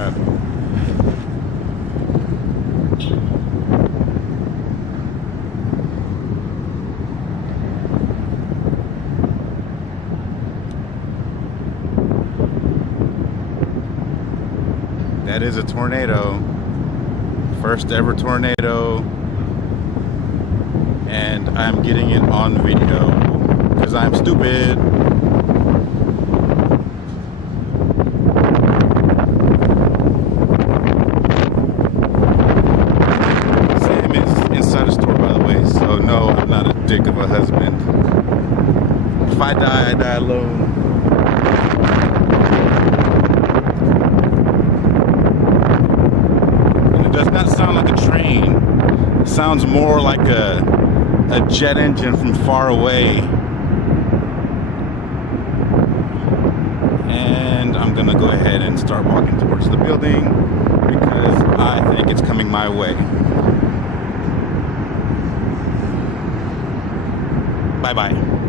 crap. That is a tornado. First ever tornado. And I'm getting it on video because I'm stupid. Sam is inside a store, by the way, so no, I'm not a dick of a husband. If I die alone. Does not sound like a train. It sounds more like a jet engine from far away. And I'm gonna go ahead and start walking towards the building because I think it's coming my way. Bye-bye.